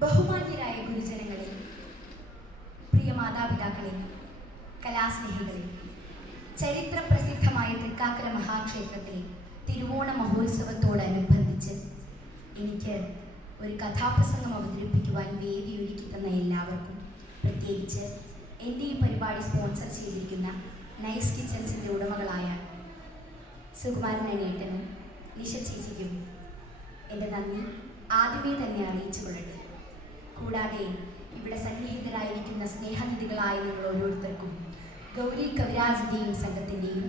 ബഹുമാന്യരായ ഗുരുജനങ്ങളെ, പ്രിയ മാതാപിതാക്കളെ, കലാസ്നേഹികളെ, ചരിത്ര പ്രസിദ്ധമായ തൃക്കാക്കര മഹാക്ഷേത്രത്തിലെ തിരുവോണ മഹോത്സവത്തോടനുബന്ധിച്ച് എനിക്ക് ഒരു കഥാപ്രസംഗം അവതരിപ്പിക്കുവാൻ വേദിയൊരുക്കി തന്ന എല്ലാവർക്കും, പ്രത്യേകിച്ച് എൻ്റെ ഈ പരിപാടി സ്പോൺസർ ചെയ്തിരിക്കുന്ന നൈസ് കിച്ചൻസിൻ്റെ ഉടമകളായ സുകുമാരൻ അനിയേട്ടനും നിഷ ചേച്ചിക്കും എൻ്റെ നന്ദി ആദ്യമേ തന്നെ അറിയിച്ചു കൊള്ളട്ടെ. കൂടാതെ ഇവിടെ സന്നിഹിതരായിരിക്കുന്ന സ്നേഹനിധികളായ നിങ്ങൾ ഓരോരുത്തർക്കും ഗൗരി കവിരാജിൻ്റെയും സംഘത്തിൻ്റെയും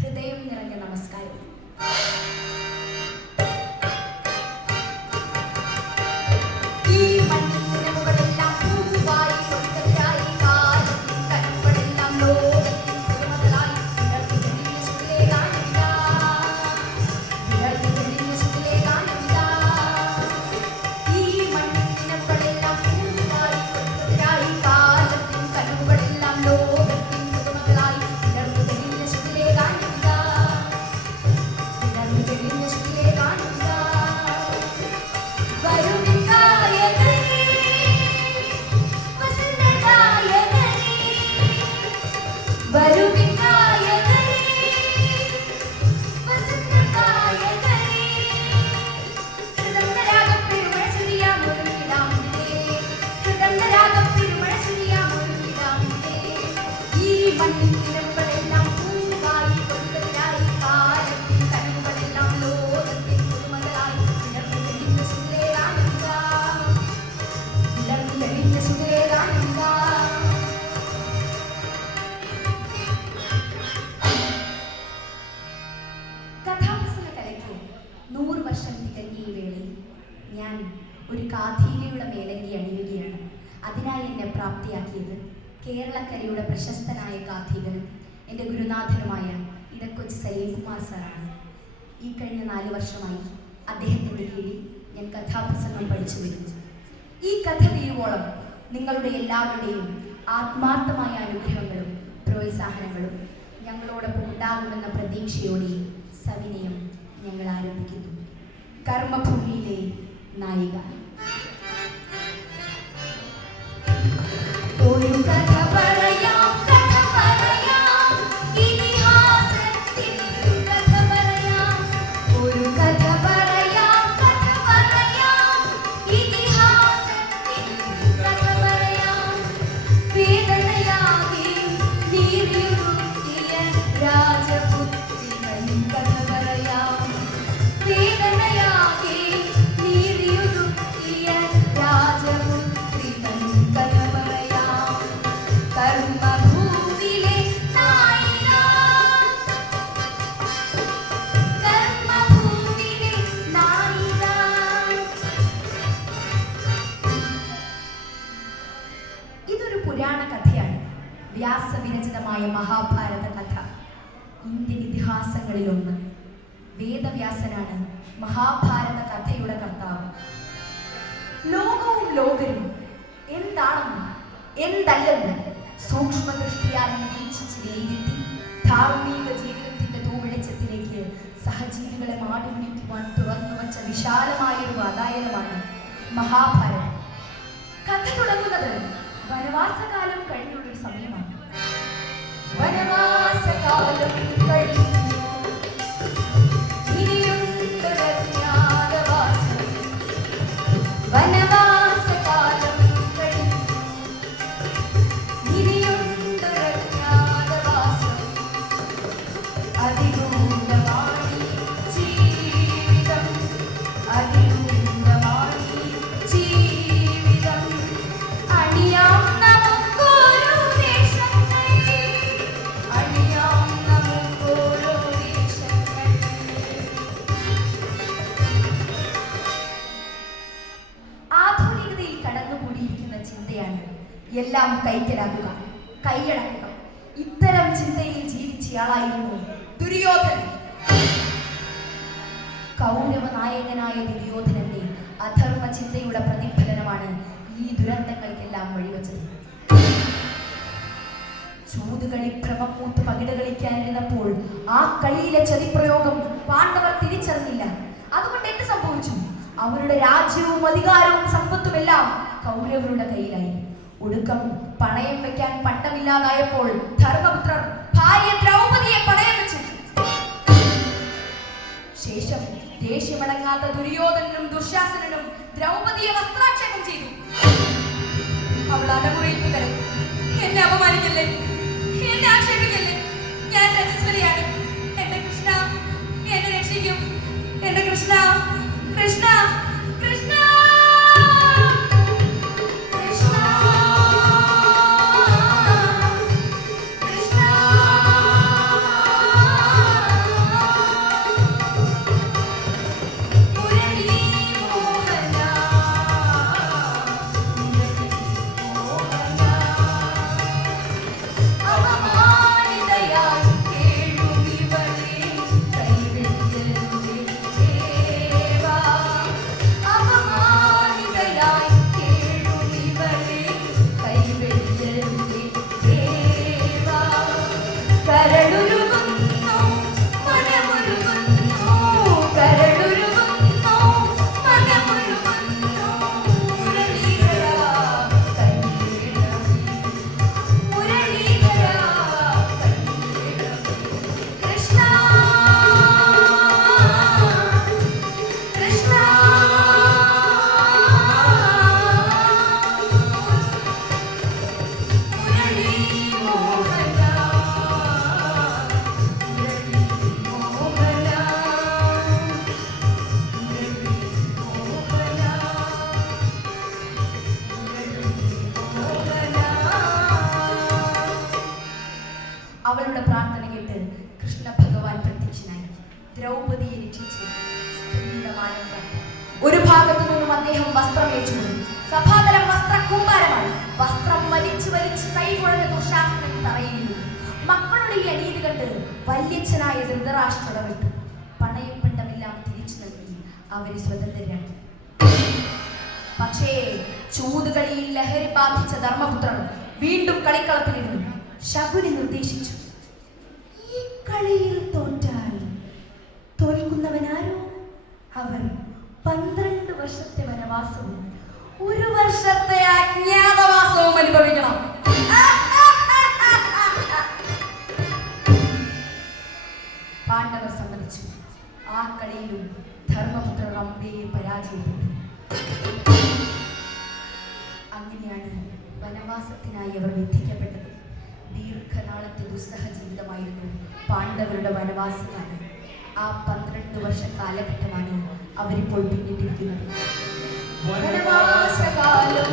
ഹൃദയം നിറഞ്ഞ നമസ്കാരം. ഞാൻ ഒരു കാഥീകയുടെ മേലങ്കി അണിയുകയാണ്. അതിനായി എന്നെ പ്രാപ്തിയാക്കിയത് കേരളക്കരയുടെ പ്രശസ്തനായ കാഥീകനും എൻ്റെ ഗുരുനാഥനുമായ ഇടക്കൊച്ചി സലീംകുമാർ സാറാണ്. ഈ കഴിഞ്ഞ 4 വർഷമായി അദ്ദേഹത്തിൻ്റെ കീഴിൽ ഞാൻ കഥാപ്രസംഗം പഠിച്ചു വരുന്നു. ഈ കഥ തീരുവോളം നിങ്ങളുടെ എല്ലാവരുടെയും ആത്മാർത്ഥമായ അനുഗ്രഹങ്ങളും പ്രോത്സാഹനങ്ങളും ഞങ്ങളോടൊപ്പം ഉണ്ടാകുമെന്ന പ്രതീക്ഷയോടെ സവിനയം ഞങ്ങൾ ആരംഭിക്കുന്നു. കർമ്മഭൂമിയിലെ നായിക. ഒരു കഥ പറയാം, കഥ പറയാം, ഇതിഹാസത്തിൽ കഥ പറയാം. ഒരു കഥ പറയാം, കഥ പറയാം, ഇതിഹാസത്തിൽ കഥ പറയാം. വേദനയാകെ നീറിയൊഴുകിയ രാജപുത്രികൾ കഥ പറയാം. വേദനയാകെ നീറിയൊഴുകിയ രാജപുത്രികൾ കഥ പറയാം. കർമ്മഭൂവിലെ നായിക, കർമ്മഭൂവിലെ നായിക. ഇതൊരു പുരാണ കഥയാണ്, വ്യാസവിരചിതമായ മഹാഭാരത കഥ. ഇന്ത്യൻ ഇതിഹാസങ്ങളിലൊന്ന്. വേദവ്യാസനാണ് മഹാഭാരത കഥയുടെ കർത്താവ്. ലോകവും ലോകരും എന്താണെന്ന് എന്തല്ലെന്ന് സൂക്ഷ്മദൃഷ്ടിയാൽ നിരീക്ഷിച്ച് വിലയിരുത്തി ധാർമ്മിക ജീവിതത്തിന്റെ തൂവെളിച്ചത്തിലേക്ക് സഹജീവികളെ മാടി വിളിക്കുവാൻ തുറന്നു വച്ച വിശാലമായൊരു വാതായനമാണ് മഹാഭാരതം. കഥ തുടങ്ങുന്നത് വനവാസകാലം കഴിഞ്ഞുള്ളൊരു സമയമാണ്. വനവാസകാലം കഴിഞ്ഞു, വനവാസകാലം കഴിഞ്ഞു, ഇനിയുണ്ടൊരജ്ഞാതവാസം. അതിഗൂഢമായി ജീവിതം, അതിഗൂഢമായി ജീവിതം. അണിയാം നമുക്കോരോ വേഷങ്ങൾ, അണിയാം നമുക്കോരോ വേഷങ്ങൾ. ആധുനികതയിൽ കടന്നുകൂടിയിരിക്കുന്ന ചിന്തയാണ് എല്ലാം കൈക്കലാക്കുക, കൈയടക്കുക. ഇത്തരം ചിന്തയിൽ ജീവിച്ചയാളായിരുന്നു ദുര്യോധനൻ. കൗരവ നായകനായ ദുര്യോധനന്റെ അധർമ്മ ചിന്തയുടെ പ്രതിഫലനമാണ് ഈ ദുരന്തങ്ങൾക്കെല്ലാം വഴിവെച്ചത്. ചൂതുകളി ഭ്രമം മൂത്ത് പകിട കളിക്കാനിരുന്നപ്പോൾ ആ കളിയിലെ ചതിപ്രയോഗം പാണ്ഡവർ തിരിച്ചറിഞ്ഞില്ല. അതുകൊണ്ട് എന്ത് സംഭവിച്ചു? അവരുടെ രാജ്യവും അധികാരവും സമ്പത്തും സ്വത്തുമെല്ലാം കൗരവരുടെ കയ്യിലായി. ഒടുക്കം പണയം വെക്കാൻ പട്ടമില്ലാതായപ്പോൾ ധർമ്മപുത്രർ ഭാര്യ ദ്രൗപദിയെ പണയം വെച്ചു. ശേഷം ദേഷ്യമടങ്ങാത്ത ദുര്യോധനനും ദുശാസനനും ദ്രൗപദിയെ വസ്ത്രാക്ഷേപം ചെയ്തു. അവൾ അലമുറയിട്ട് കരഞ്ഞു, എന്നെ അപമാനിക്കല്ലേ, എന്നെ ആക്ഷേപിക്കല്ലേ, ഞാൻ രജസ്വരിയാണ്, എന്റെ കൃഷ്ണ എന്നെ രക്ഷിക്കും, എന്റെ കൃഷ്ണ കൃഷ്ണ കൃഷ്ണ. അവളുടെ പ്രാർത്ഥന കേട്ട് കൃഷ്ണ ഭഗവാൻ പ്രത്യക്ഷനായി. ദ്രൗപദിയെ രക്ഷിച്ച് സ്ത്രീയുടെ മാനം കാത്തു. ഒരു ഭാഗത്തു നിന്നും അദ്ദേഹം വസ്ത്രം വെച്ചു. സഭാതലം വസ്ത്ര കൂമ്പാരമാണ്. വസ്ത്രം വലിച്ചു വലിച്ച് കൈകുഴഞ്ഞ ദുശാസനൻ തറയിൽ വീണു. മക്കളുടെ ഈ അനീതി കണ്ട് വല്യച്ഛനായ ധൃതരാഷ്ട്രത വിട്ടു. പണയപ്പെട്ടമെല്ലാം തിരിച്ചു നൽകി അവരെ സ്വതന്ത്രരാക്കി. പക്ഷേ ചൂതുകളിയിൽ ലഹരി ബാധിച്ച ധർമ്മപുത്രൻ വീണ്ടും കളിക്കളത്തിലിരുന്നു. ശകുനി നിർദ്ദേശിച്ചു, ഈ കളിയിൽ തോറ്റാൽ തോൽക്കുന്നവനാരോ അവർ 12 വർഷത്തെ വനവാസവും 1 വർഷത്തെ അജ്ഞാതവാസവും അനുഭവിക്കണം. പാണ്ഡവർ സമ്മതിച്ചു. ആ കളിയിലും ധർമ്മപുത്രർ അമ്പയെ പരാജയപ്പെട്ടു. അങ്ങനെയാണ് വനവാസത്തിനായി അവർ വിധിക്കപ്പെട്ടത്. ദീർഘനാളത്തെ ദുസ്സഹ ജീവിതമായിരുന്നു പാണ്ഡവരുടെ വനവാസകാലം. ആ 12 വർഷ കാലഘട്ടമാണ് അവരിപ്പോൾ പിന്നിട്ടിരിക്കുന്നത്. വനവാസകാലം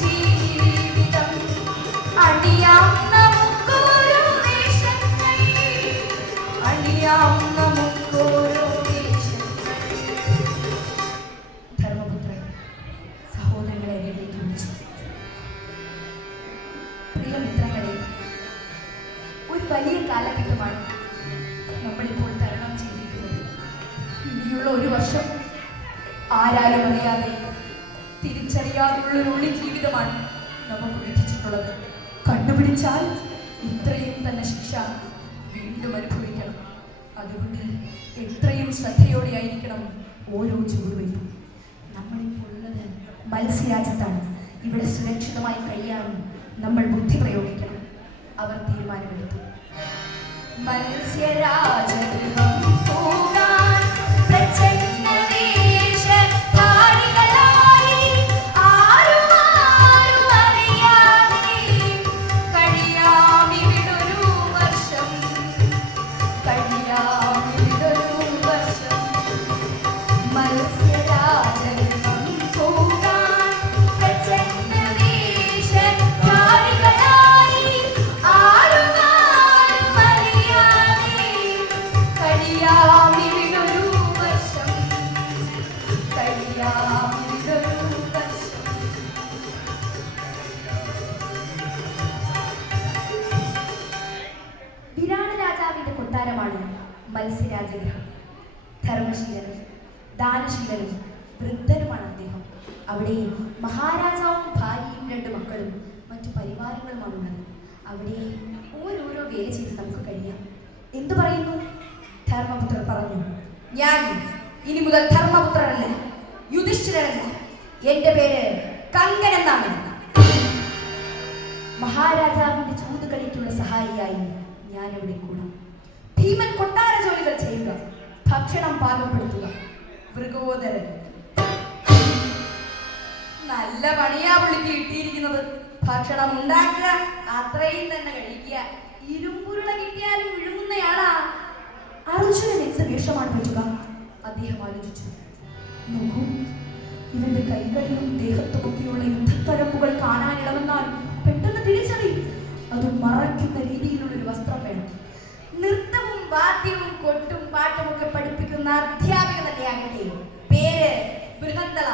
ജീവിതം അണിയാം നമുക്കൊരു വേഷങ്ങൾ, അണിയാം നമുക്കൊരു വലിയ കാലഘട്ടമാണ് നമ്മളിപ്പോൾ തരണം ചെയ്തിരിക്കുന്നത്. ഇനിയുള്ള 1 വർഷം ആരാലും അറിയാതെ തിരിച്ചറിയാതെയുള്ള ഒരു ഉള്ളി ജീവിതമാണ് നമുക്ക് വിധിച്ചിട്ടുള്ളത്. കണ്ടുപിടിച്ചാൽ ഇത്രയും തന്നെ ശിക്ഷ വീണ്ടും അനുഭവിക്കണം. അതുകൊണ്ട് എത്രയും ശ്രദ്ധയോടെ ആയിരിക്കണം ഓരോ ചുവടുവയ്പും. നമ്മളിപ്പോൾ ഉള്ളത് മത്സ്യരാജ്യത്താണ്. ഇവിടെ സുരക്ഷിതമായി കഴിയാൻ നമ്മൾ ബുദ്ധി പ്രയോഗിക്കണം. അവർ തീരുമാനമെടുത്തു. മത്സ്യരാജഗൃഹം പോകാൻ പ്രച്ഛന്ന വേഷധാരികളായി ആരും അറിയാതെ കഴിയാമിവിടൊരു വർഷം, കഴിയാമിവിടൊരു വർഷം. മത്സ്യരാജഗൃഹം പോകാൻ പ്രച്ഛന്ന വേഷധാരികളായി ആരും കഴിയാമിവിടൊരു വർഷം, കഴിയാമിവിടൊരു വർഷം. വിരാട രാജാവിന്റെ കൊട്ടാരമാണ് മത്സ്യരാജഗൃഹം. ധർമ്മശീലനും ദാനശീലനും വൃദ്ധനുമാണ് അദ്ദേഹം. അവിടെ മഹാരാജാവും ഭാര്യയും 2 മക്കളും മറ്റു പരിവാരങ്ങളുമാണുള്ളത്. അവിടെ ഓരോരോ വേല ചെയ്ത് നമുക്ക് കഴിയും. എന്തു പറയുന്നു? ധർമ്മപുത്രർ പറഞ്ഞു, ഞാൻ ഇനി മുതൽ ധർമ്മപുത്രനല്ല, യുധിഷ്ഠിരനല്ല, എന്റെ പേര് കങ്കൻ എന്നാണ്. മഹാരാജാവിന്റെ ചൂതുകളിക്കുള്ള സഹായിയായി ഞാൻ ഇവിടെ കൂടാം. ഭീമൻ കൊട്ടാര ജോലികൾ ചെയ്യുക, ഭക്ഷണം പാകപ്പെടുത്തുക. വൃഗോദരൻ നല്ല പണിയാ പുള്ളിക്ക് കിട്ടിയിരിക്കുന്നത്. ഭക്ഷണം ഉണ്ടാക്കുക, അത്രയും തന്നെ കഴിക്കുക. ഇരുമ്പുരുള കിട്ടിയാലും വിഴുങ്ങുന്നയാളാ. അർജുനൻ എന്ത് വേഷമാണ് പറ്റുക? അദ്ദേഹം ആലോചിച്ചു. നോക്കൂ, ഇവന്റെ കൈകളിലും ദേഹത്തുമൊക്കെയുള്ള യുദ്ധത്തഴമ്പുകൾ കാണാനിടവന്നാൽ പെട്ടെന്ന് തിരിച്ചറിയും. അത് മറയ്ക്കുന്ന രീതിയിലുള്ളൊരു വസ്ത്രം വേണം. നൃത്തവും വാദ്യവും കൊട്ടും പാട്ടും ഒക്കെ പഠിപ്പിക്കുന്ന അധ്യാപിക തന്നെയാകട്ടെ. പേര് ബൃഹന്തള.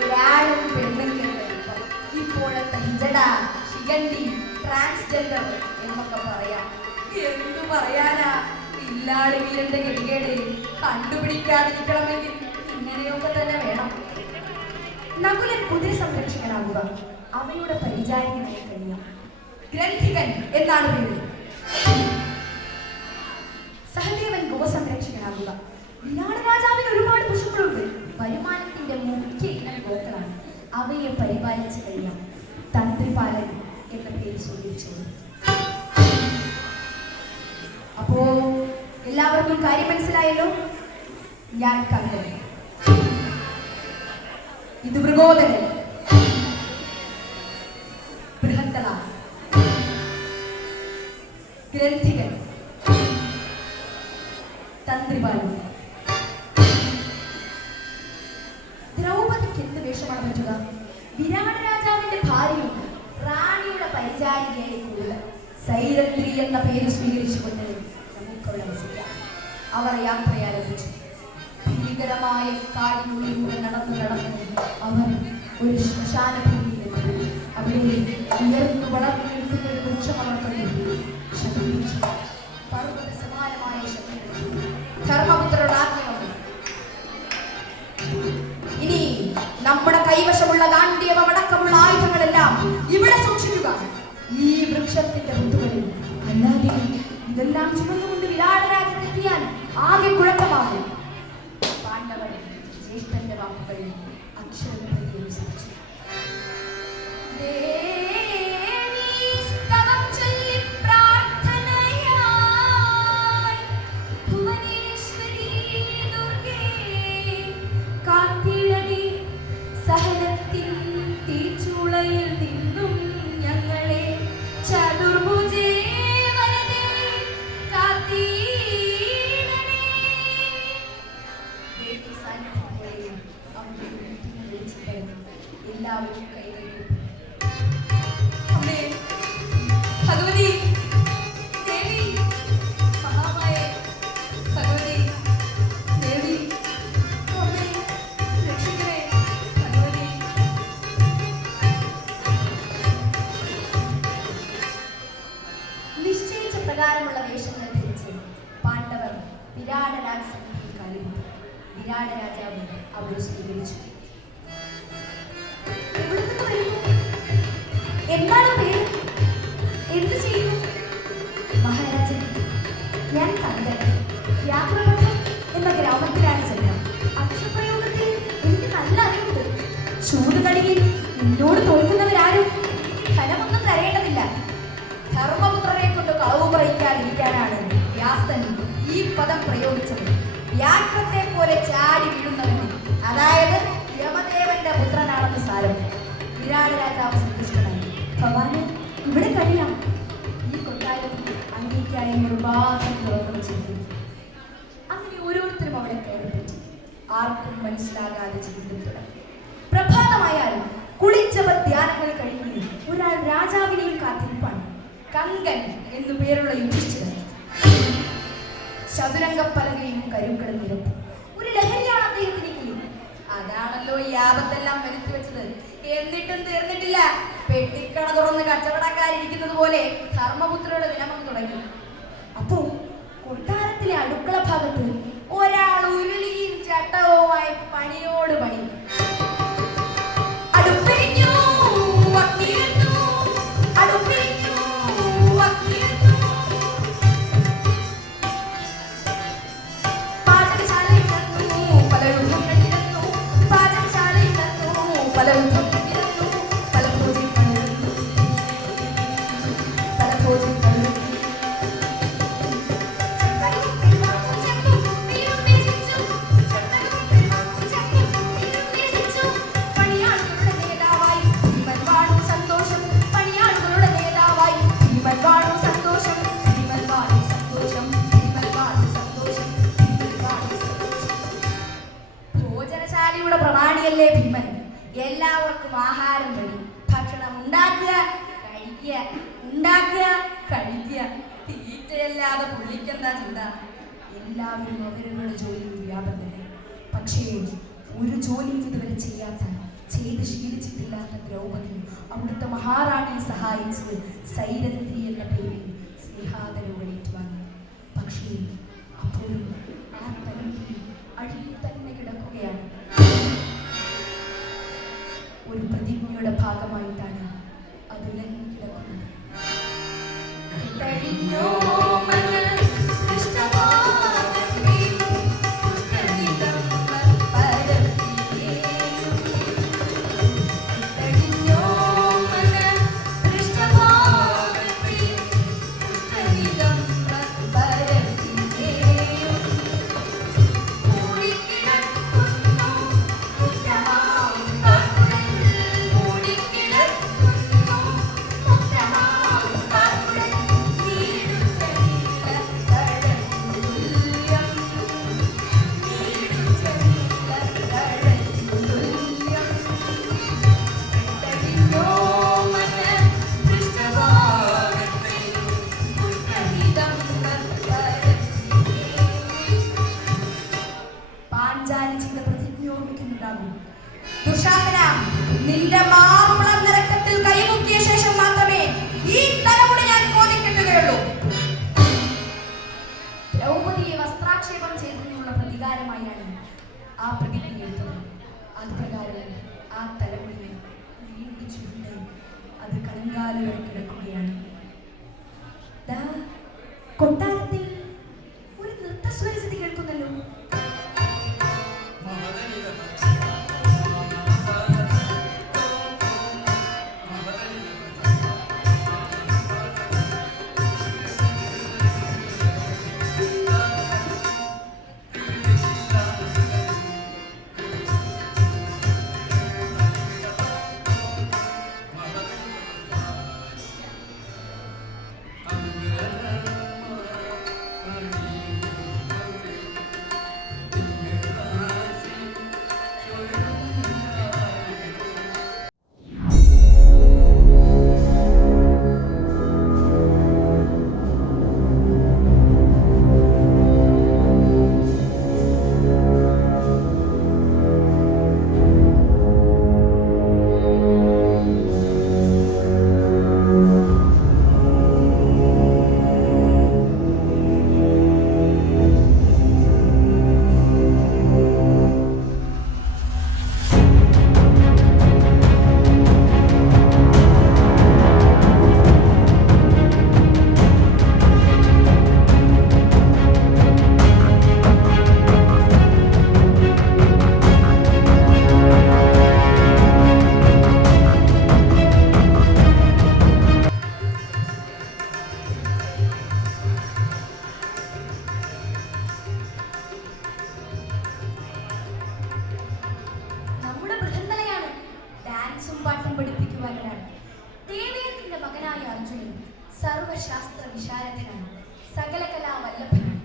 ഒരാളും പെണ്ണും ഇപ്പോഴത്തെ ഹിജഡ, ശിഖണ്ഡി, ട്രാൻസ്ജെൻഡർ എന്നൊക്കെ പറയാം. എന്തു പറയാനാ? ഇല്ലാട് വീരന്റെ ഗതികേട് കണ്ടുപിടിക്കാതിരിക്കണമെങ്കിൽ ഇങ്ങനെയൊക്കെ തന്നെ വേണം. നകുലൻ കുതിര സംരക്ഷകനാകുക, അവയുടെ പരിചാരികനായി കഴിയാം. ഗ്രന്ഥികൻ എന്നാണ് പേര്. സഹദേവൻ ഗോസംരക്ഷകനാകുക. വിരാട രാജാവിന് ഒരുപാട് പശുക്കളുണ്ട്. വരുമാനത്തിന്റെ മുഖ്യ ഇനം ഗോക്കളാണ്. അവയെ പരിപാലിച്ചു കഴിയാം. തന്ത്രിപാലൻ എന്ന പേര് സ്വീകരിച്ചോളൂ. അപ്പോ എല്ലാവർക്കും കാര്യം മനസ്സിലായല്ലോ. ഞാൻ കങ്കൻ, ഇത് വൃഗോദരൻ, ബൃഹന്തള, ഗ്രന്ഥികൻ, തന്ത്രിപാലൻ. ദ്രൗപദിക്ക് എന്ത് വേഷമാണ് പറ്റുക? വിരാട രാജാവിന്റെ ഭാര്യയും റാണിയുടെ പരിചാരികയായി കൂടുതൽ സൈരന്ധ്രി എന്ന പേര് സ്വീകരിച്ചുകൊണ്ട് നമുക്കവിടെ വസിക്കാം. അവർ യാത്ര ആരംഭിച്ചു. ഭീകരമായ കാടിനുള്ളിലൂടെ നടന്നു അവർ ഒരു ശ്മശാന ഭൂമിയിലെത്തി. അവിടെ ഉയർന്നു വളർന്നു നിൽക്കുന്ന ഒരു വൃക്ഷം അവർ കണ്ടു. പർവ്വത സമാനമായ ശക്തി. ധർമ്മപുത്രരുടെ ആജ്ഞ വന്നു. ഇനി നമ്മുടെ കൈവശമുള്ള ഗാണ്ഡീവം അടക്കമുള്ള ആയുധങ്ങളെല്ലാം ഇവിടെ സൂക്ഷിക്കുക, ഈ വൃക്ഷത്തിന്റെ മുത്തുകളിൽ. അല്ലാതെ ഇതെല്ലാം ചുമന്നുകൊണ്ട് വിരാട രാജ്യത്തെത്തിയാൽ ആകെ കുഴപ്പമാകും. പാണ്ഡവൻ ജ്യേഷ്ഠന്റെ വാക്കുകൾ അക്ഷരം അനുസരിച്ചു. എല്ലാവരും കൈകൈക്കും. അമ്മേ, ഭഗവതി, ദേവി, മഹാമായേ, ഭഗവതി, ദേവി, അമ്മേ, രക്ഷിക്കണേ, ഭഗവതി. നിശ്ചയിച്ച പ്രകാരമുള്ള വേഷങ്ങൾ ധരിച്ച് പാണ്ഡവർ വിരാട രാജസന്നിധിയിൽ കാലുകുത്തി. വിരാട രാജാവ് അവരെ സ്വീകരിച്ചു. എന്താണ് പേര്? എന്ത് ചെയ്യുന്നു? മഹാരാജൻ, ഞാൻ കങ്കൻ. യാത്രപഥം എന്ന ഗ്രാമത്തിലാണ് ജന്മം. അക്ഷപ്രയോഗത്തിൽ എനിക്ക് നല്ല അറിവുണ്ട്. ചൂടുകളിയിൽ എന്നോട് തോൽക്കുന്നവരാരും ധനമൊന്നും തരേണ്ടതില്ല. ധർമ്മപുത്രരെ കൊണ്ട് കളവ് പറയിക്കാതിരിക്കാനാണ് വ്യാസൻ ഈ പദം പ്രയോഗിച്ചത്. വ്യാഘ്രത്തെ പോലെ ചാടി വീഴുന്നവൻ, അതായത് യമദേവന്റെ പുത്രനാണെന്ന് സാരം. വിരാട രാജാവ് സന്തുഷ്ടനായി. ഭവാന് ഇവിടെ കഴിയാം. ഈ കൊട്ടാരത്തിൽ അങ്ങേക്കായി നിർബാധം തുറന്നു ചെയ്തു. അങ്ങനെ ഓരോരുത്തരും അവിടെ കയറിപ്പറ്റി. ആർക്കും മനസ്സിലാകാതെ ജീവിതം തുടങ്ങി. പ്രഭാതമായാൽ കങ്കൻ എന്നു പേരുള്ള യുധിഷ്ഠിരൻ ചതുരംഗപ്പലകയും കരുക്കളും നിരത്തി. ഒരു ലഹരിയാണ് അദ്ദേഹത്തിന് കിളി. അതാണല്ലോ ഈ ആപത്തെല്ലാം വരുത്തി വെച്ചത്. എന്നിട്ടും തീർന്നിട്ടില്ല. പെട്ടിക്കട തുറന്ന് കച്ചവടക്കാരിരിക്കുന്നത് പോലെ ധർമ്മപുത്രയുടെ ദിനമൊക്കെ തുടങ്ങി. അപ്പോ കൊട്ടാരത്തിലെ അടുക്കള ഭാഗത്ത് ഒരാൾ ഉരുളിയും ചട്ടവുമായി പണിയോട് പണി. പ്രമാണിയല്ലേ ഭീമൻ. എല്ലാവർക്കും ആഹാരം വഴി ഭക്ഷണം ഉണ്ടാക്കുക കഴിക്കുക, ഉണ്ടാക്കുക കഴിക്കുക. തീറ്റയല്ലാതെ പുള്ളിക്കെന്താ ചിന്ത? എല്ലാവരും അവരവരുടെ ജോലിയിൽ വ്യാപകരായി. പക്ഷേ ഒരു ജോലിയും ഇതുവരെ ചെയ്ത് ശീലിച്ചിട്ടില്ലാത്ത ദ്രൗപദി അവിടുത്തെ മഹാറാണിയെ സഹായിച്ചത് സൈരന്ധ്രി എന്ന പേരിൽ സ്നേഹാദരവുകൾ ഏറ്റുവാങ്ങി. പക്ഷേ അപ്പോഴും ആ തലമുറ അഴിയിൽ തന്നെ കിടക്കുകയാണ്. ഒരു പ്രതിജ്ഞയുടെ ഭാഗമായിട്ടാണ് അത് ഉലഞ്ഞു കിടക്കുന്നത്. നിന്റെ മാറുളന്ന രക്തത്തിൽ കൈമുക്കിയ ശേഷം മാത്രമേ ഈ തലമുടി ഞാൻ മോദിക്കെട്ടുകയുള്ളൂ. ദ്രൗപദിയെ വസ്ത്രാക്ഷേപം ചെയ്തതിനുള്ള പ്രതികാരമായാണ് ആ പ്രതിജ്ഞ എടുത്തത്. അതുപ്രകാരം ആ തലമുടിയെ വീണ്ടും ചുരുണ്ട് അത് കണങ്കാലുകൾ കിടക്കുകയാണ്. കൊട്ടാരത്തിൽ ഒരു നൃത്തസ്വരസ്ഥിതി കേൾക്കുന്നല്ലോ. സർവശാസ്ത്ര വിശാരദനാണ്, സകല കലാവല്ലഭനാണ്.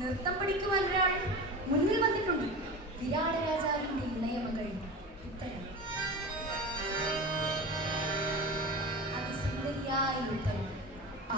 നൃത്തം പഠിക്കുവാൻ ഒരാൾ മുന്നിൽ വന്നിട്ടുണ്ട്. വിരാട രാജാവിന്റെ ഇണയമകൾ ഉത്തരം. അതിസുന്ദരിയായ ഉത്തരം. ആ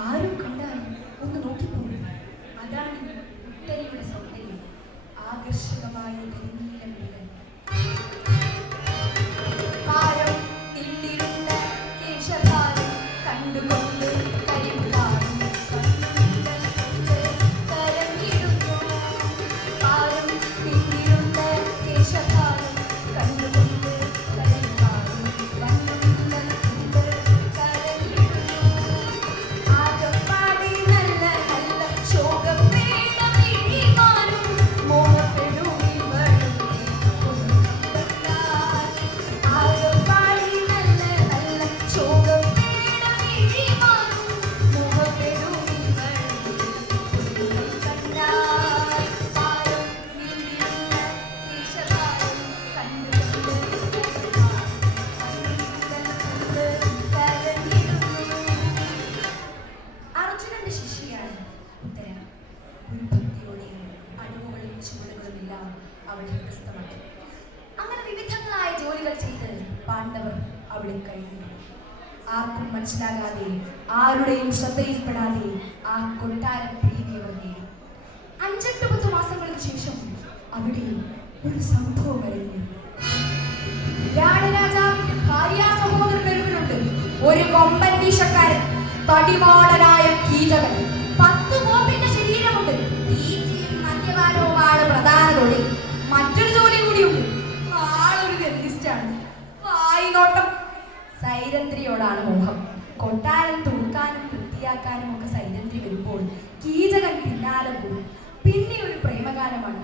അവിടെ കഴിഞ്ഞു. ആർക്കും മനസ്സിലാകാതെ, ആരുടെയും ശ്രദ്ധയിൽപ്പെടാതെ ആ കൊട്ടാരം പ്രീതിയോടെ 5-10 മാസങ്ങൾക്ക് ശേഷം അവിടെ ഒരു സംഭവം വരുന്നു. രാജാവിന്റെ ഭാര്യ സഹോദരനൊരുവനുണ്ട്, ഒരു കൊമ്പൻ വീശക്കാരൻ, തടിമാടനായ കീചകൻ. 10 കോപ്പിന്റെ ശരീരമുണ്ട്. തീറ്റയും മദ്യപാനവുമാണ് പ്രധാന തൊഴിൽ. മറ്റൊരു ജോലി കൂടിയുണ്ട്, ആളൊരു ഗന്ധിസ്റ്റാണ്. വായിനോട്ടം സൈരന്ധ്രിയോടാണ് മോഹം. കൊട്ടാരം തൂക്കാനും വൃത്തിയാക്കാനും ഒക്കെ സൈരന്ധ്രി വരുമ്പോൾ കീചകൻ പിന്നാലെ പോകും. പിന്നെ ഒരു പ്രേമഗാനമാണ്.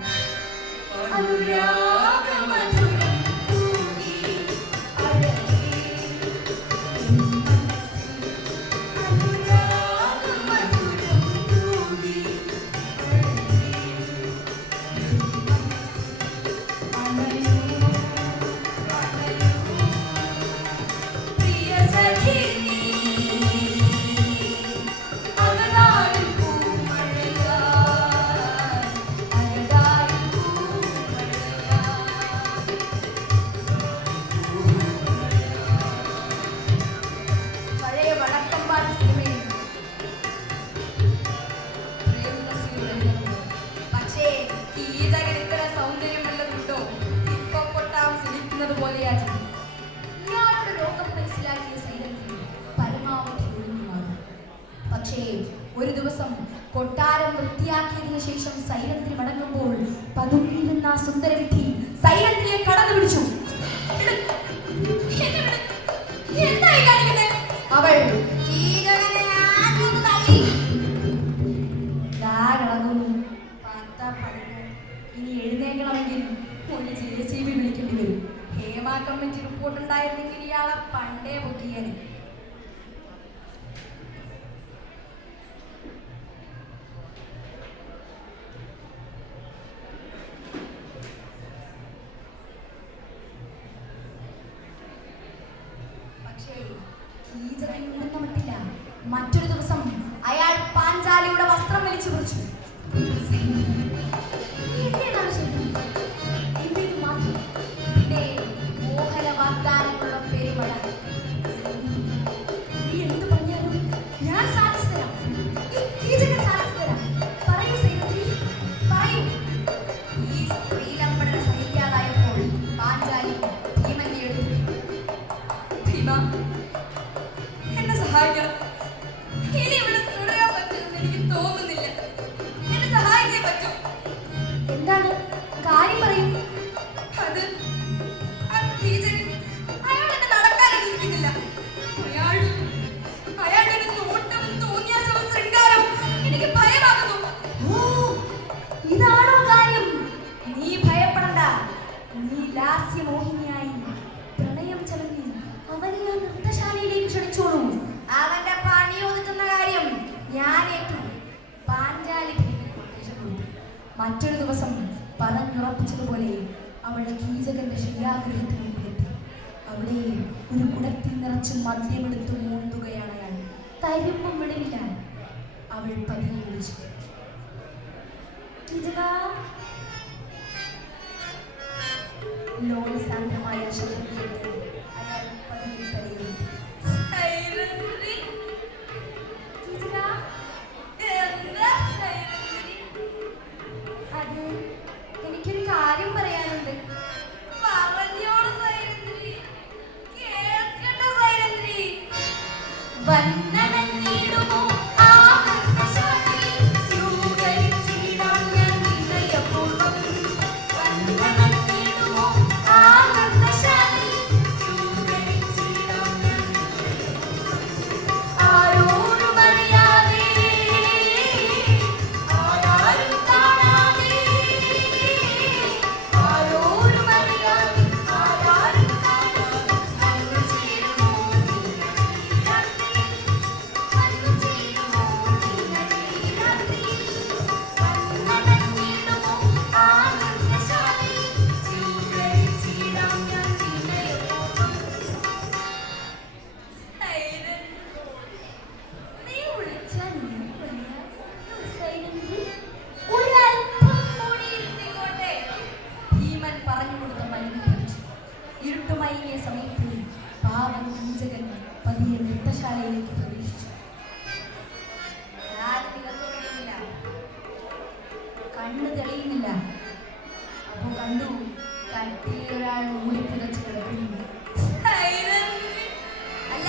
ഇയാളുടെ രോഗം മനസ്സിലാക്കിയ സൈരന്ധ്രി പരമാവധി ഒഴിഞ്ഞു മാറും. പക്ഷേ ഒരു ദിവസം കൊട്ടാരം വൃത്തിയാക്കിയതിനു ശേഷം സൈരന്ധ്രി മടങ്ങുമ്പോൾ പതുങ്ങിയിരുന്ന ആ സുന്ദരവിധി സൈരന്ധ്രിയെ കടന്നു പിടിച്ചു. അവൾ ഇനി എഴുന്നേക്കണമെങ്കിൽ ഒരു JCB വിളിക്കേണ്ടി വരും. ഹേമ കമ്മിറ്റി റിപ്പോർട്ട് ഉണ്ടായിരുന്നെങ്കിൽ ഇയാളെ പണ്ടേ പൊക്കിയാന്. പക്ഷേ കീചകൻ ഇടുന്ന മട്ടില്ല. മറ്റൊരു ദിവസം അയാൾ പാഞ്ചാലിയുടെ വസ്ത്രം വലിച്ചു പറിച്ചു. എന്നെ സഹായിക്കണം. ഇനി ഇവിടെ തുടരാൻ പറ്റുമെന്ന് എനിക്ക് തോന്നുന്നില്ല. എന്നെ സഹായിച്ചേ പറ്റൂ. എന്താണ് കാര്യം പറയും? അത് അയാൾ എന്നെ നടക്കാൻ അനുവദിക്കുന്നില്ല. അയാളുടെ ഒരു നോട്ടവും തോന്നിയാസവും ശൃംഗാരവും എനിക്ക് ഭയമാകുന്നു. ഇതാണോ കാര്യം? നീ ഭയപ്പെടണ്ട. നീ ലാസ്യമോഹിനിയായി പ്രണയം ചലങ്ങി അവനെ ആ നൃത്തശാലയിലേക്ക് ക്ഷണിച്ചോളൂ. അവന്റെ പണി ഒതുക്കുന്ന കാര്യം ഞാൻ ഏറ്റു. പാഞ്ചാലി മറ്റൊരു ദിവസം പറഞ്ഞുറപ്പിച്ചതുപോലെ അവൾ കീചകന്റെ ശയ്യാഗ്രഹത്തിന് മുമ്പിലെത്തി. അവിടെ ഒരു കുടത്തിൽ നിറച്ച് മദ്യമെടുത്ത് മൂന്നുകയാണ് അയാൾ. തരുമ്പും വിടവില്ല. അവൾ പതിയെ വിളിച്ചു, കീചക. ലോകസാന്ദ്രമായ ശബ്ദം കേട്ട് അയാൾ പതിയെ തലയിൽ അത് എനിക്കൊരു കാര്യം പറയാനുണ്ട്. പറഞ്ഞോളൂ സൈരന്ധ്രി, കേൾക്കണ്ട സൈരന്ധ്രി. വന്ദനീടുമോ ആ നൃത്തശാലയിൽ സ്വീകരിച്ചിടാൻ ഞാൻ വിനയപൂർവ്വം. വന്ദനീടുമോ ആ നൃത്തശാലയിൽ സ്വീകരിച്ചിടാൻ ഞാൻ ആരോരും അറിയാതെ ആരാരും കാണാതെ ആരോരും അറിയാതെ ആരാരും കാണാതെ വന്നു ചേരുമോ നിങ്ങളീ രാത്രി. വന്നു ചേരുമോ നിങ്ങളീ രാത്രി. വന്ദനീടുമോ ആ നൃത്തശാലയിൽ സ്വീകരിച്ചിടാൻ ഞാൻ വിനയപൂർവ്വം. നീ വിളിച്ചാൽ ഞാൻ വരാം. സൈരന്ധ്രി ഒരല്പം കൂടി ഇരുന്നിക്കോട്ടെ. ഭീമൻ പറഞ്ഞു കൊടുത്ത മരുന്ന് കഴിച്ചു. ഇരുട്ടുമയങ്ങിയ സമയത്ത് പാവൻ കീചകൻ പതിയെ നൃത്തശാലയിലേക്ക് പ്രവേശിച്ചു. കണ്ണ് തെളിയുന്നില്ല. അപ്പൊ കണ്ടു, കട്ടിയിൽ ഒരാൾ മൂടിപ്പുതച്ച് കിടക്കുന്നു. അല്ല,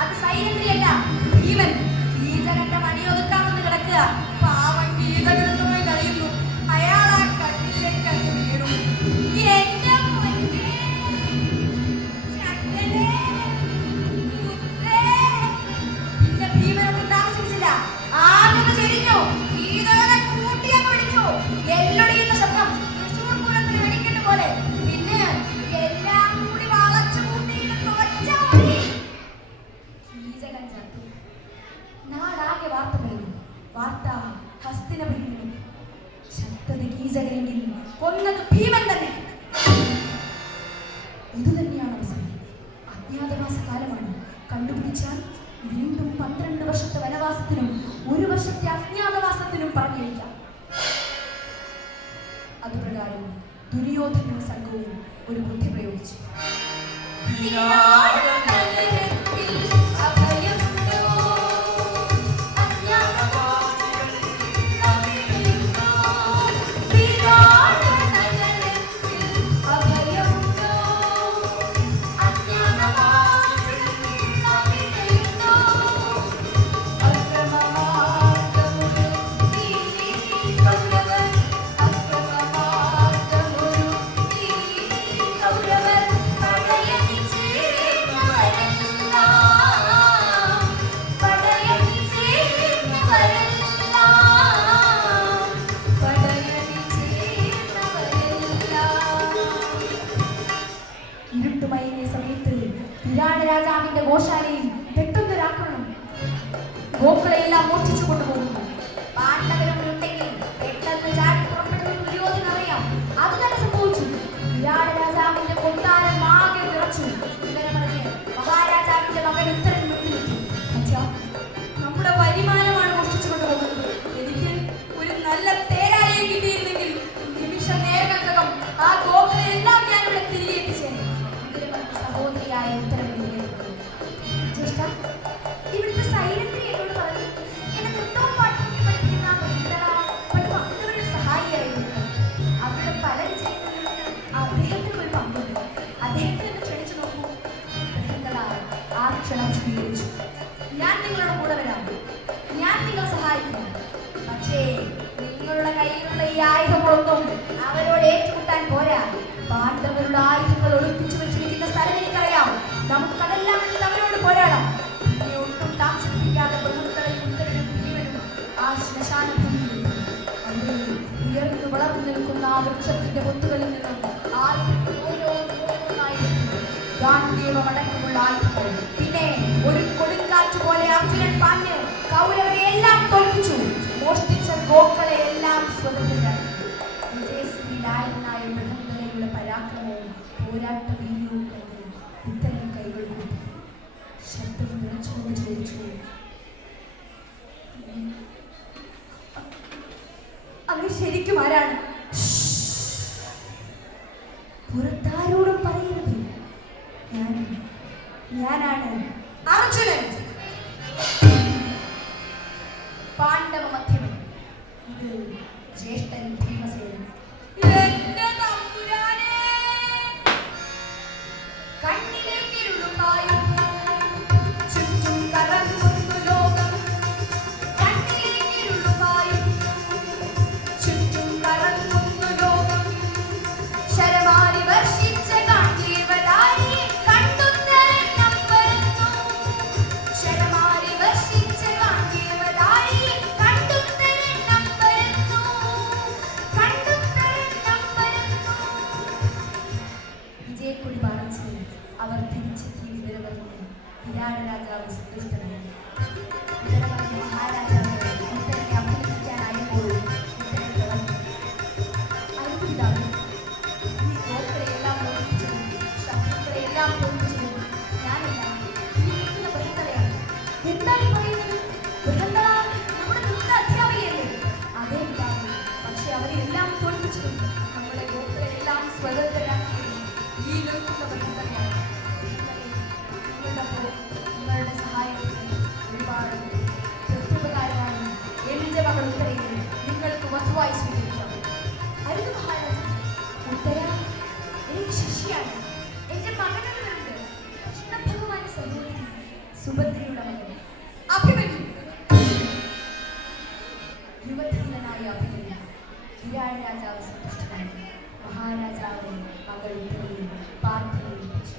അത് സൈലന്ത്രിയല്ല, ഭീമൻ. കീചകന്റെ മണിയൊതുക്കാമെന്ന് കിടക്കുക. പാവൻ കീചകനെന്ന് പോയി കഴിയുന്നു. അയാൾ ആ കട്ടിലേക്ക് അങ്ങ് വീണു. എന്റെ പിന്നെ ഭീമനൊന്നും താമസിച്ചില്ല. ആദ്യം ചെരിഞ്ഞു. കീചകനെ കൂട്ടിയങ്ങ് പിടിച്ചു. എല്ലൊടിയുന്ന ശബ്ദം തൃശ്ശൂർ പൂരത്തിന് വെടിക്കെട്ട് പോലെ. പിന്നെ എല്ലാം കൂടി വളച്ചു കൂട്ടിയിട്ട് ഒറ്റ ഓടി. കീചകൻ ചത്തു. നാടാകെ വാർത്ത പരന്നു. വാർത്ത ഹസ്തിനപുരിയിൽ. ചത്തത് കീചകനെങ്കിൽ കൊന്നത് ഭീമൻ തന്നെ. ഇതുതന്നെയാണ് അവസാനം. അജ്ഞാതവാസ കാലമാണ്. കണ്ടുപിടിച്ചാൽ വീണ്ടും 12 വർഷത്തെ വനവാസത്തിനും 1 വർഷത്തെ അജ്ഞാതവാസത്തിനും പറഞ്ഞേക്കാം. അതുപ്രകാരം ദുര്യോധനും സംഘവും ഒരു ബുദ്ധി പ്രയോഗിച്ചു. രാജാവിന്റെ ഗോശാലയിൽ പെട്ടെന്നൊരാക്രമണം. ഗോക്കളെയെല്ലാം മോഷ്ടിച്ചു കൊണ്ടുപോകുന്നു. പാണ്ഡവരുണ്ടെങ്കിൽ പെട്ടെന്ന് ചാടി പുറപ്പെടുന്ന ദുര്യോധനൻ അറിയാം. അത് തന്നെ സംഭവിച്ചു. വിരാട രാജാവിന്റെ കൊട്ടാരം ആകെ വിറച്ചു. വിവരമറിഞ്ഞ് മഹാരാജാവിന്റെ മകൻ ഉത്തരൻ മുന്നിലെത്തി. അച്ഛാ, നമ്മുടെ വരുമാനമാണ് മോഷ്ടിച്ചു കൊണ്ടുപോകുന്നത്. എനിക്ക് ഒരു നല്ല തേരാളിയെ കിട്ടിയിരുന്നെങ്കിൽ നിമിഷ നേരങ്ങൾക്കകം ആ ഗോക്കളെല്ലാം ഞാനിവിടെ തിരികെ എത്തിച്ചേനെ. സഹോദരിയായ ഉത്തരൻ ഇവിടുത്തെ സൈലന്ത്രി എന്നോട് പറഞ്ഞു, എന്നെ നൃത്തവും പാട്ടും പഠിപ്പിക്കുന്ന വന്നവരുടെ സഹായിയായിരുന്നു. അവരുടെ പല വിജയങ്ങളിലും അദ്ദേഹത്തിന് ഒരു പങ്കുണ്ട്. അദ്ദേഹത്തിന് എന്നെ ക്ഷണിച്ചു നോക്കൂ. ആ ക്ഷണം സ്വീകരിച്ചു. ഞാൻ നിങ്ങളുടെ കൂടെ വരാം. ഞാൻ നിങ്ങളെ സഹായിക്കുന്നു. പക്ഷേ നിങ്ങളുടെ കയ്യിലുള്ള ഈ ആയുധങ്ങളൊന്നും അവരോട് ഏറ്റുമുട്ടാൻ പോരാ. പാണ്ഡവരുടെ ആയുധങ്ങൾ ഒളിപ്പിച്ചു വെച്ചിരിക്കുന്ന സ്ഥലം എനിക്കറിയാം. നമുക്കതെല്ലാം എടുത്ത് അവരോട് പോരാടാം. ഒട്ടും താമസിപ്പിക്കാതെ ബൃഹത്തളയും ഉത്തരനും ഭീമനും ആ ശ്മശാന ഭൂമിയിൽ അവിടെ ഉയർന്നു വളർന്നു നിൽക്കുന്ന ആ വൃക്ഷത്തിന്റെ കൊത്തുകളിൽ നിന്നും ആയുധങ്ങൾ ഓരോന്നായിരുന്നു. ഗാന്ധീവമടക്കമുള്ള ആയുധങ്ങൾ. പിന്നെ ഒരു കൊടുങ്കാറ്റ് പോലെ അർജുനൻ പാഞ്ഞ് കൗരവരെയെല്ലാം തോൽപ്പിച്ചു. മോഷ്ടിച്ച ഗോക്കളെ എല്ലാം സ്വതന്ത്രരാക്കി. വിജയശ്രീലാലനായ ബൃഹത്തളയുടെ പരാക്രമവും പോരാട്ട വീര്യവും കണ്ട് ഉത്തരൻ കൈകൾ കൂട്ടി. ശബ്ദം നിറച്ചുകൊണ്ട് ചോദിച്ചു, അങ്ങ് ശരിക്കും ആരാണ്? പുറത്താരോടും പറയരുത്. ഞാനാണ് അർജുനൻ, പാണ്ഡവ മധ്യമൻ. ഇത് ജ്യേഷ്ഠൻ ഭീമസേനൻ. അവർ തിരിച്ചെത്തിയ വിവരമറിഞ്ഞ് വിരാട രാജാവ് സന്തുഷ്ടനായി. മഹാരാജാവ് ഉത്തരനെ അഭിനന്ദിക്കാനായപ്പോൾ അത്ഭുതം. ഈ ഗോക്കളെയെല്ലാം മോഹിപ്പിച്ചതും ശത്രുക്കളെയെല്ലാം തോൽപ്പിച്ചതും ഞാനല്ല, ബൃഹത്തളയാണ്. എന്താണ് പറയുന്നത്? ബൃഹത്തള നമ്മുടെ നൃത്ത അധ്യാപികയല്ലേ? അതേ പിതാവ്. പക്ഷെ അവരെല്ലാം തോൽപ്പിച്ചതും നമ്മുടെ ഗോക്കളെല്ലാം സ്വതന്ത്രരാക്കിയതും ഈ നിൽക്കുന്ന ബൃഹത്തളയാണ്. സുഭദ്രയുടെ മകൻ അഭിമന്യു. യുവധീരനായ അഭിമന്യു വിരാട രാജാവ് സന്തുഷ്ടനായി മഹാരാജാവ് മകൾ ഉത്തരയും പാർത്ഥിവയും വെച്ചു.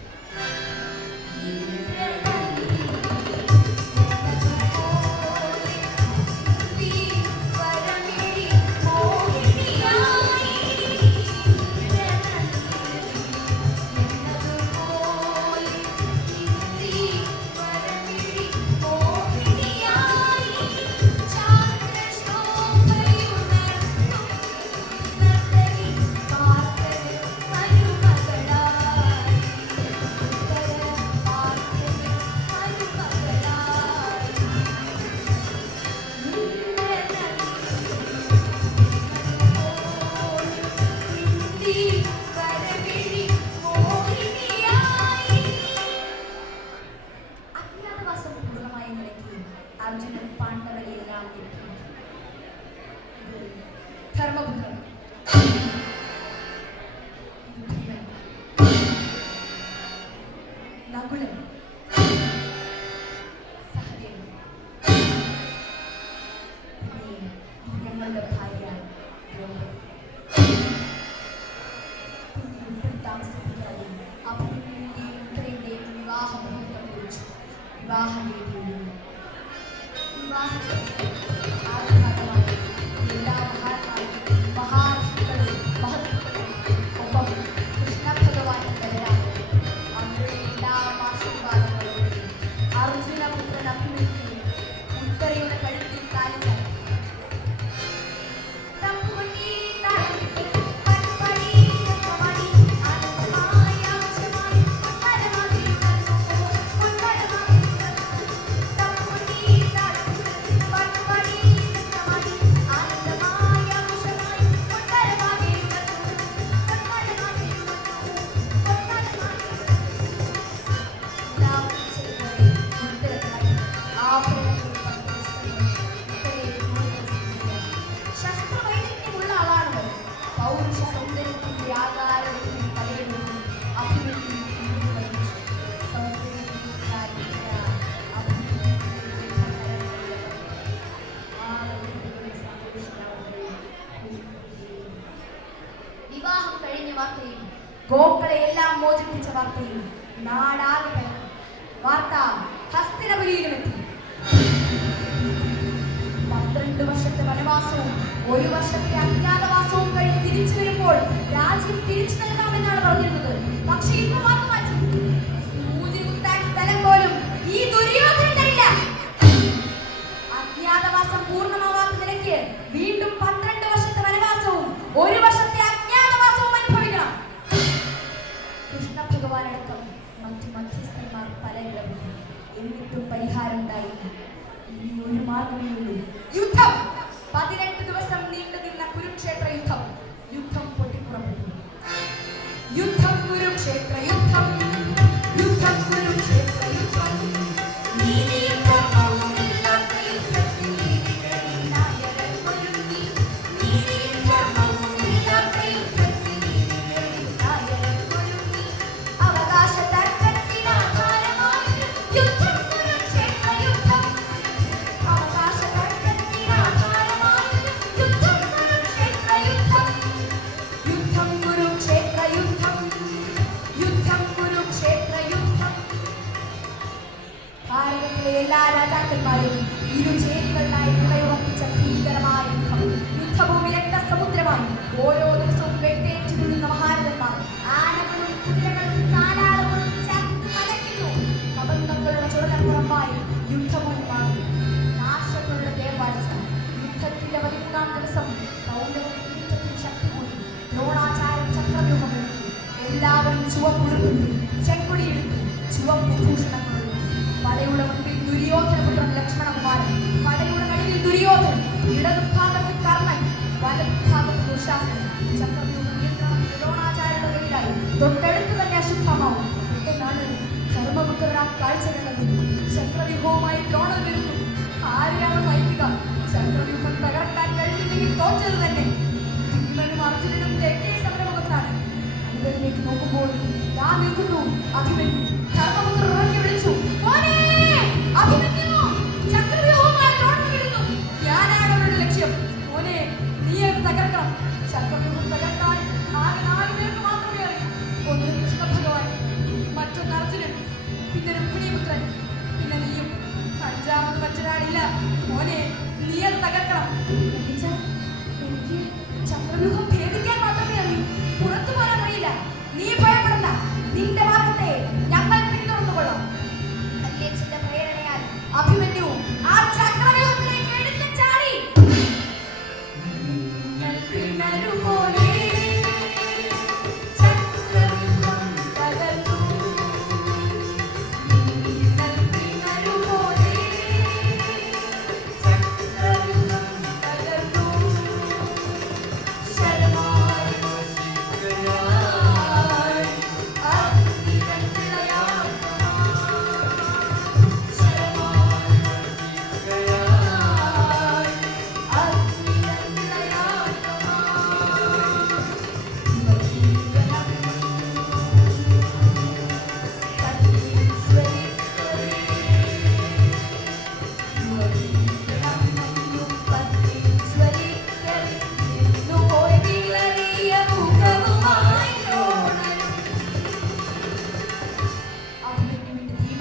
അർജുനൻ പാണ്ഡവരെല്ലാം ധർമ്മപുത്രൻ നകുലൻ സഹദേവൻ ഞങ്ങളുടെ ഭാര്യ താമസിക്കുന്നവരും അഭിമന്യുവിന്റെയും ഉത്തരയുടെയും വിവാഹ മുഹൂർത്തം കുറിച്ചു. വിവാഹവേദിയിൽ എല്ലാ മഹാത്മാക്കളും മഹത്വങ്ങളും ഒപ്പം കൃഷ്ണഭഗവാന്റെ ബലരാമൻ അവരുടെ എല്ലാ ആശീർവാദങ്ങളോടും അർജുനപുത്രൻ അഭിമന്യു ഉത്തരയുടെ കഴുത്തിൽ കാലി ചാർത്തി. വിവാഹം കഴിഞ്ഞ വാർത്തയും ഗോക്കളെ എല്ലാം മോചിപ്പിച്ച വാർത്തയും നാടാകെ പരന്നു. വാർത്ത ഹസ്തിനപുരിയിലുമെത്തി. 12 വർഷത്തെ വനവാസവും 1 വർഷത്തെ അജ്ഞാതവാസവും കഴിഞ്ഞ് തിരിച്ചു വരുമ്പോൾ രാജ്യം തിരിച്ചു നൽകാമെന്നാണ് പറഞ്ഞിരുന്നത്. പക്ഷേ ഇപ്പൊ വാർത്ത മാറ്റി. സൂചി കുത്താൻ സ്ഥലം പോലും ഈ ദുര്യോധനൻ തരില്ല. അജ്ഞാതവാസം പൂർണ്ണമാവാത്ത നിലയ്ക്ക് വീണ്ടും 12 വർഷത്തെ വനവാസവും 1 വർഷത്തെ അജ്ഞാതവാസവും അനുഭവിക്കണം. കൃഷ്ണഭഗവാനടക്കം മറ്റു മധ്യസ്ഥന്മാർ പലരും എന്നിട്ടും പരിഹാരം ഉണ്ടായില്ല. ഇനി ഒരു മാർഗമേ ഉള്ളൂ, യുദ്ധം. 18 ദിവസം നീണ്ടു നിന്ന കുരുക്ഷേത്ര യുദ്ധം. യുദ്ധം പൊട്ടിപ്പുറപ്പെട്ടു. യുദ്ധം കുരുക്ഷേത്ര യുദ്ധം, യുദ്ധം കുരുക്ഷേത്ര യുദ്ധം. നീതിയും ധർമ്മവും ഇല്ലാത്ത യുദ്ധത്തിൽ നായകൻ ഒരുങ്ങി. നീതിയും ധർമ്മവും ഇല്ലാത്ത യുദ്ധത്തിൽ നായകൻ ഒരുങ്ങി. അവകാശ തർക്കത്തിന് ആധാരമായി യുദ്ധം കുരുക്ഷേത്ര യുദ്ധം. അവകാശ തർക്കത്തിന് ആധാരമായി യുദ്ധം കുരുക്ഷേത്ര യുദ്ധം. യുദ്ധം കുരുക്ഷേത്ര യുദ്ധം, യുദ്ധം കുരുക്ഷേത്ര യുദ്ധം. ഭാരതത്തിലെ എല്ലാ രാജാക്കന്മാരും ഇരുചേരികളിലായി നിലയുറപ്പിച്ച ഭീകരമായ യുദ്ധം. യുദ്ധഭൂമി രക്തസമുദ്രമായി. ഓരോ ദിവസവും വെട്ടേറ്റു വീഴുന്ന മഹാരഥന്മാർ, ആനകളും കുതിരകളും കാലാളുകളും ചത്തു മലയ്ക്കുന്നു. കബന്ധങ്ങളുടെ ചുടലപ്പുറമായി യുദ്ധഭൂമി മാറി. നാശങ്ങളുടെ ദേവാഴ്ച. യുദ്ധത്തിന്റെ 13-ാം ദിവസം യുദ്ധത്തിന് ശക്തി കൂടി. ദ്രോണാചാര്യൻ ചക്രവ്യൂഹം ഒരുക്കി. എല്ലാവരും ചുവപ്പുടുപ്പിട്ടു, ചെങ്കൊടിയെടുത്തു, ചുവപ്പ് ഭൂഷണങ്ങൾ. പടയുടെ മുൻപിൽ ദുര്യോധനപുത്രൻ ലക്ഷ്മണകുമാരൻ. പടയുടെ നടുവിൽ ദുര്യോധനൻ. ഇടതുഭാഗത്ത് കർണൻ, വലതുഭാഗത്ത് ദുശാസനൻ. ചക്രവ്യൂഹ നിയന്ത്രണം ദ്രോണാചാര്യരുടെ കയ്യിലായി. തൊട്ടടുത്ത് തന്നെ അശുദ്ധമാവും. എന്നാണ് ധർമ്മപുത്രൻ ആ കാഴ്ച കണ്ടത്. ചക്രവ്യൂഹവുമായി ദ്രോണൻ വരുന്നു. ആരെയാണ് നയിക്കുക? ചക്രവ്യൂഹം തകർക്കാൻ കഴിഞ്ഞില്ലെങ്കിൽ തോറ്റത് തന്നെ. ഭീമനും അർജുനനും തെക്കേ സമരമുഖത്താണ്. അനുകരിലേക്ക് നോക്കുമ്പോൾ ഞാൻ നിൽക്കുന്നു അഭിമന്യു. ധർമ്മപുത്രൻ ഉറക്കെ വിളിച്ചു, മോനെ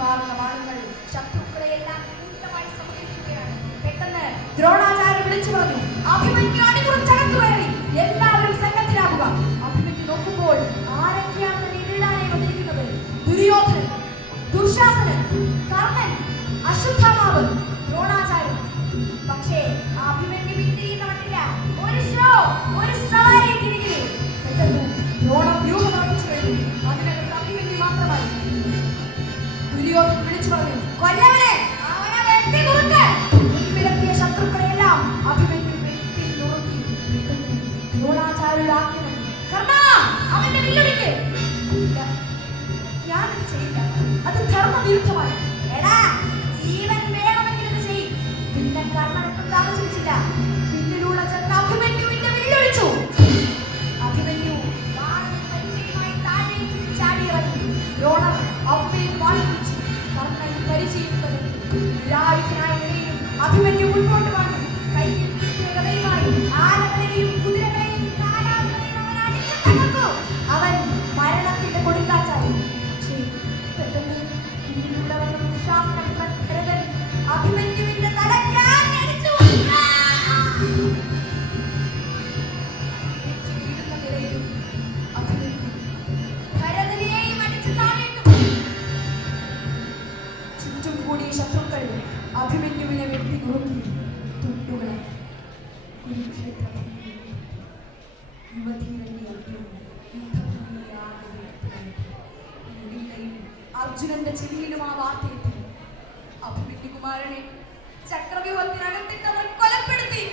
തിളങ്ങാറുള്ള ബാണങ്ങൾ ശത്രുക്കളെയെല്ലാം കൂട്ടമായി സമീപിക്കുകയാണ്. പെട്ടെന്ന് ദ്രോണാചാര്യർ വിളിച്ചു പറഞ്ഞു, അഭിമന്യു അടിമുറിച്ചകത്തു കയറി, എല്ലാവരും സംഘത്തിലാവുക. അഭിമന്യു നോക്കുമ്പോൾ ആരൊക്കെയാണ് നേരിടാനായി വന്നിരിക്കുന്നത്? ദുര്യോധനൻ, ദുശാസനൻ, കർണൻ, അശ്വത്ഥാമാവ്, ദ്രോണാചാര്യൻ. പക്ഷേ അഭിമന്യു പിന്തിരിയുന്ന മട്ടില്ല. ഒരു സവാരി തിരികെ. പെട്ടെന്ന് ദ്രോണം വ്യൂഹം ഉറപ്പിച്ചു കഴിഞ്ഞു. അതിനകത്ത് അഭിമന്യു മാത്രമായി. ദുര്യോധനൻ വിളിച്ചു പറഞ്ഞു, കൊല്ലവനെ, അവനെ വെട്ടി നുറുക്ക്. മുൻപിലെത്തിയ ശത്രുക്കളെയെല്ലാം അഭിമന്യു വെട്ടി നുറുക്കി. പെട്ടെന്ന് ദ്രോണാചാര്യരുടെ ആജ്ഞ, കർണ്ണാ, അവന്റെ വില്ലൊടിക്ക്. ഞാനത് ചെയ്യില്ല, അത് ധർമ്മവിരുദ്ധമാണ്. എടാ, ജീവൻ വേണമെങ്കിൽ ഇത് ചെയ്യും. പിന്നെ കർണ്ണനൊട്ടും താമസിച്ചില്ല. പിന്നിലൂടെ ചെന്ന് അഭിമന്യുവിന്റെ വില്ലൊടിച്ചു. അഭിമന്യു പരിചയമായി താഴേക്ക് ചാടിയിറങ്ങി. ദ്രോണർ അമ്പയിൽ വാൾ പിടിച്ചു. കർണ്ണൻ പരിചയിക്കുന്നത് നിരായുധനായ നിലയിലും അഭിമന്യു മുൻപോട്ട് വന്നു. കയ്യിൽ ഗദയുമായി ആനകളെയും കുതിരകളെയും കാലാളുകളെയും അവൻ അടിച്ചു തകർത്തു. അവൻ മരണത്തിന്റെ കൊടുങ്കാറ്റായി. പക്ഷേ പെട്ടെന്ന് പിന്നിലൂടെ വന്ന ദുശാസനൻ അഭിമന്യുവിന്റെ തലക്കാടിച്ചു. വീഴുന്ന നിലയിലും അഭിമന്യു ഭരതനെയും അടിച്ചു താഴേക്ക്. ചുറ്റും കൂടിയ ശത്രുക്കൾ അഭിമന്യുവിനെ വെട്ടി നുറുക്കി തുണ്ടുകളെ. കുരുക്ഷേത്രത്തിൽ യുവധീരന്റെ അന്ത്യവും യുദ്ധഭൂമിയിലാകെ വെളുത്തുകയും അർജുനന്റെ ചെവിയിലും ആ വാർത്തയെത്തി. അഭിമന്യു കുമാരനെ ചക്രവ്യൂഹത്തിനകത്തിട്ട് അവർ കൊലപ്പെടുത്തി.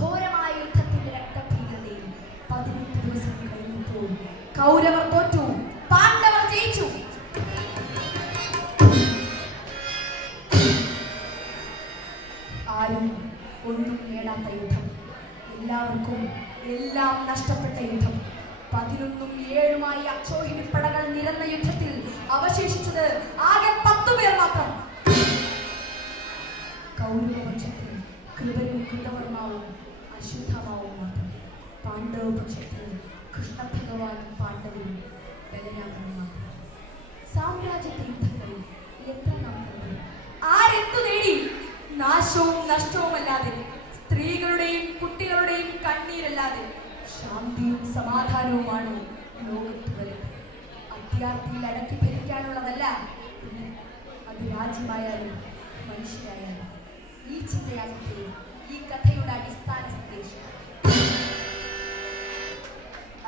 ഘോരമായ യുദ്ധത്തിന്റെ രക്തഭീകരതയിൽ 18 ദിവസം കഴിഞ്ഞപ്പോൾ കൗരവർ തോറ്റു, പാണ്ഡവർ ജയിച്ചു. ആരും ഒന്നും നേടാത്ത യുദ്ധം, എല്ലാവർക്കും എല്ലാം നഷ്ടപ്പെട്ട യുദ്ധം. 11ഉം 7ഉമായി അക്ഷോഹിണി പടകൾ നിരന്ന യുദ്ധത്തിൽ അവശേഷിച്ചത് ആകെ 10 പേർ മാത്രം. കൗരവപക്ഷത്തിൽ കൃപരും കൃതവർമാവും അശ്വത്ഥാമാവും മാത്രം. പാണ്ഡവപക്ഷത്തിൽ കൃഷ്ണഭഗവാനും പാണ്ഡവരും ബലരാമനും മാത്രം. സാമ്രാജ്യത്തെ യുദ്ധങ്ങളിൽ എത്ര നാം കണ്ടു. ആരെന്തു നേടി? നാശവും നഷ്ടവുമല്ലാതെ, സ്ത്രീകളുടെയും കുട്ടികളുടെയും കണ്ണീരല്ലാതെ. ശാന്തിയും സമാധാനവുമാണ് ലോകത്ത് വലുത്. അത്യാർത്തിയിൽ അടക്കി ഭരിക്കാനുള്ളതല്ല, ജീവിയായാലും മനുഷ്യരായാലും ഈ ചിന്തയാകട്ടെ ഈ കഥയുടെ അടിസ്ഥാന സന്ദേശം.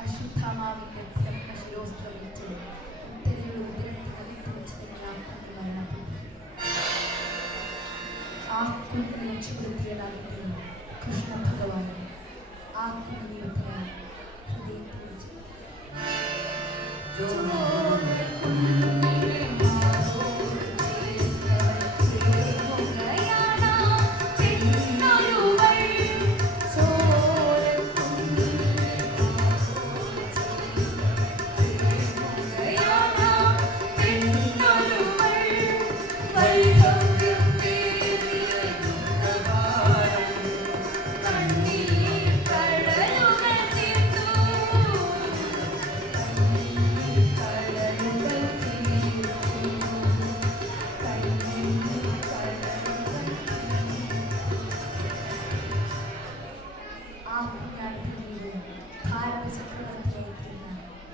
അശുദ്ധമാവിന്റെ ശിരോസ്ത്രം വെച്ച് ഉത്തരയുടെ ഉദരത്തിൽ നദിത്ത് വെച്ച് തന്നെ ആ കുഞ്ഞ് മരണപ്പെട്ടു. ആ കുഞ്ഞിനെ രക്ഷപ്പെടുത്തിയതാകട്ടെ കൃഷ്ണ ഭഗവാൻ. ആ കുഞ്ഞിനെ ഉത്തര ഹൃദയത്തിൽ വെച്ച്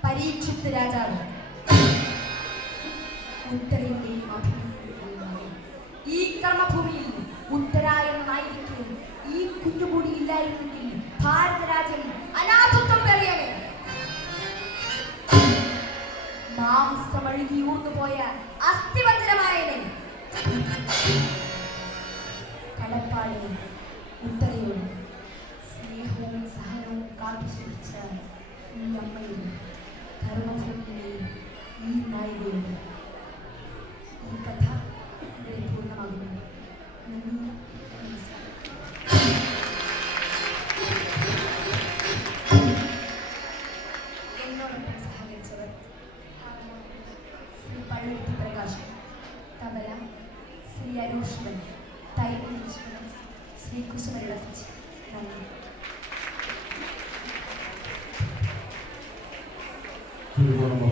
പരീക്ഷിത് രാജാവ്. ഉത്തരയുടെയും അഭിമന്യുടെയും ഈ കർമ്മഭൂമിയിൽ ഉത്തര എന്ന നായികയ്ക്ക് ഈ കുഞ്ഞുകൂടി ഇല്ലായിരുന്നെങ്കിൽ ഭാരതരാജ്യം അനാഥത്വം പേറിയാണ്. മാംസമഴുകി ഊർന്നുപോയ അസ്ഥിപഞ്ജരമായനെ. കടപ്പാട് ഉത്തരയോട് സ്നേഹവും സഹനവും കാത്തുസൂക്ഷിച്ച ഈ അമ്മയും ധർമ്മഭൂമിയിലെയും ഈ നായികയും. ഈ കഥ ഇവിടെ പൂർണ്ണമാകുന്നു. നന്ദി, നമസ്കാരം. എന്നോടൊപ്പം സഹകരിച്ചവർ ശ്രീ പള്ളുരുത്തി പ്രകാശൻ, തബല ശ്രീ അരൂഷ്മൻ, തൈൽ ശ്രീ കുസുമരളച്ച്. നന്ദി. Good morning.